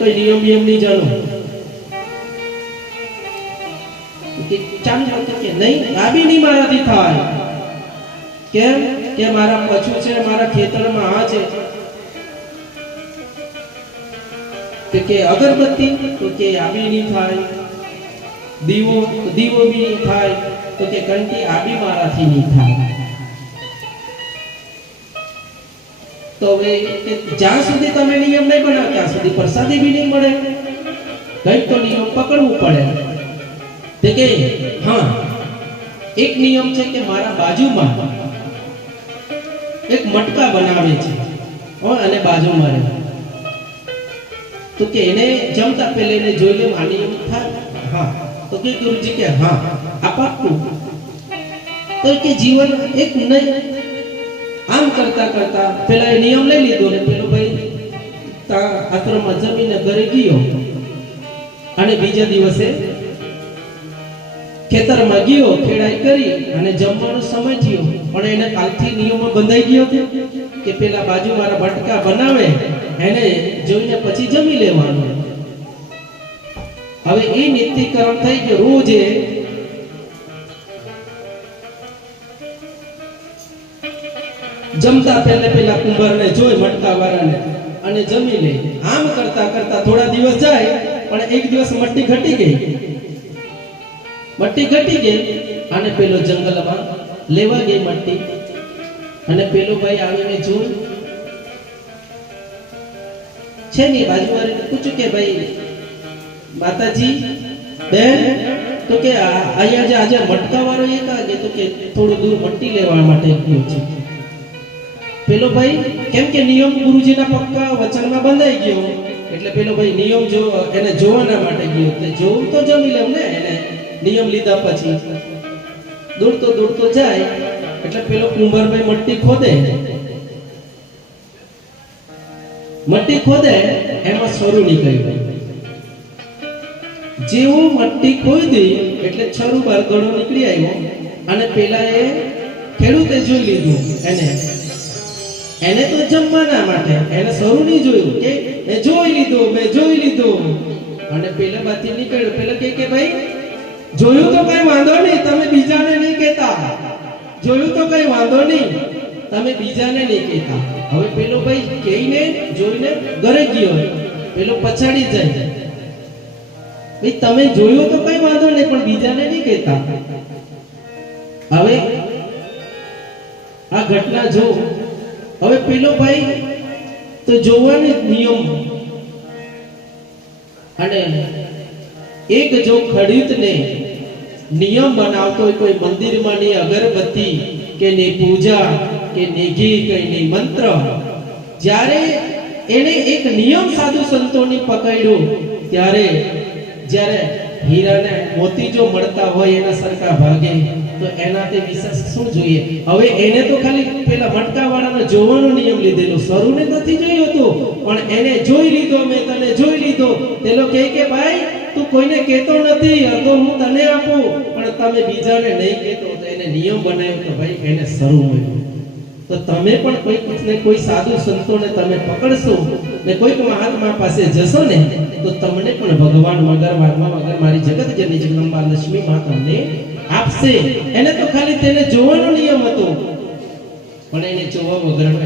કોઈ નિયમ નિયમ નહીં જાણો કે ચાલુ ચાલુ કે નહીં આ બી નહીં મારાથી થાય કેમ કે મારા પશુ છે મારા ખેતરમાં આ છે તો કે અગરબત્તી તો કે આ બી નહીં થાય દીવો દીવો બી નહીં થાય તો કે કંટી આ બી મારાથી નહીં થાય તો હવે જ્યાં સુધી તમે નિયમ નહીં બનાવો ત્યાં સુધી પ્રસાદી બી નહીં મળે. કંઈક તો નિયમ પકડવું પડે. તે કે, હા, એક નિયમ છે કે મારા બાજુમાં એક મટકા બનાવે છે. અને બાજુમાં રહે. તો કે એને જમતા પહેલે એને જોઈ લે આ નિયમ થાય. હા. તો કે ગુરુજી કે, હા, આ પાકું. તો કે, જીવન એક નહીં કરતા કરતા પેલા એ નિયમ લઈ લીધો ને પેલો ભાઈ આશ્રમમાં જમીને ઘરે ગયો. અને બીજા દિવસે ખેતરમાં ગયો, ખેડાઈ કરી અને જમવાનો સમય થયો. પણ એને કાલથી નિયમો બંધાઈ ગયો હતો કે પેલા બાજુ મારા બટકા બનાવે, એને જોઈને પછી જમી લેવાનું. હવે એ નીતિકરણ થઈ કે રોજ એ જમતા પહેલે પેલા કુંભારને જોઈ મટકા વાળાને અને જમી લે આમ કરતા કરતા થોડા દિવસ જાય, પણ એક દિવસ મટ્ટી ઘટી ગઈ. મટ્ટી ઘટી ગઈ અને પેલો જંગલમાં લેવા ગઈ મટ્ટી. અને પેલો ભાઈ આવીને જોઈ. છે ને બાજુવાળાને પૂછ્યું કે ભાઈ, માતાજી, બેન, તો કે અહીંયા જે આજે મટકા વાળો એક આગે તો કે થોડું દૂર મટ્ટી લેવા માટે ગયો છે. પેલો ભાઈ, કેમ કે નિયમ ગુરુજીના પક્કા વચનમાં બંધાઈ ગયો. એટલે પેલો ભાઈ નિયમ જો, એને જોવાના માટે ગયો. એટલે જોવું તો જમી લેવ ને એને નિયમ લીધા પછી. દોડતો દોડતો જાય, એટલે પેલો કુંભારભાઈ મટ્ટી ખોદે. મટ્ટી ખોદે, એમાં સરું નીકળ્યું. જેવું મટ્ટી ખોદી, એટલે છરું બાર ગળો નીકળી આવ્યો. અને પેલા એ ખેડૂતે જોઈ લીધું એને. એને તો જમવાના માટે. એને સરું નહીં જોયું. કે એ જોઈ લીધું, મેં જોઈ લીધું. અને પેલા બાથી નીકળ્યો. પેલા કે કે, ભાઈ, જોયું તો કઈ વાંધો નહીં. તમે બીજાને નહીં કહેતા. જોયું તો કઈ વાંધો નહીં. તમે બીજાને નહીં કહેતા. હવે પેલો ભાઈ કહીને, જોઈને ઘરે ગયો. પેલો પછાડી જાય. ભાઈ, તમે જોયું તો કઈ વાંધો નહીં, પણ બીજાને નહીં કહેતા. હવે આ ઘટના જો હવે પેલો ભાઈ તો જોવાને નિયમ. અને એક જો ખડીતને નિયમ બનાવતો હોય, કોઈ મંદિરમાં ની અગરબત્તી કે ની પૂજા કે ની ઘી કે ની મંત્ર, જ્યારે એને એક નિયમ સાધુ સંતોની પકડ્યો, ત્યારે જ્યારે હીરાને મોતી જો મળતા હોય એના સરખા ભાગે, તો એનાથી વિશેષ શું જોઈએ? હવે એને તો ખાલી પેલા મટકા વાળાનો જોવાનો નિયમ લીધેલો સરુને નથી જોયો તો, પણ એને જોઈ લીધો, મેં તને જોઈ લીધો. પેલો કહે કે, ભાઈ, તું કોઈને કહેતો નથી તો હું તને આપું. પણ તમે બીજાને નહીં કહેતો, તો એને નિયમ બનાવ્યો તો ભાઈ, એને સરું મળ્યું તો તમે પણ કોઈક ને કોઈ સાધુ સંતોને તમે પકડશો ને કોઈક મહાત્મા પાસે જશો ને, તો તમને પણ ભગવાન વગર વાગવા વગર, મારી જગત જનની જગદંબા લક્ષ્મી માં તમને આપશે. એને તો ખાલી તેને જોવાનો નિયમ હતો. પણ એને જોવા વગર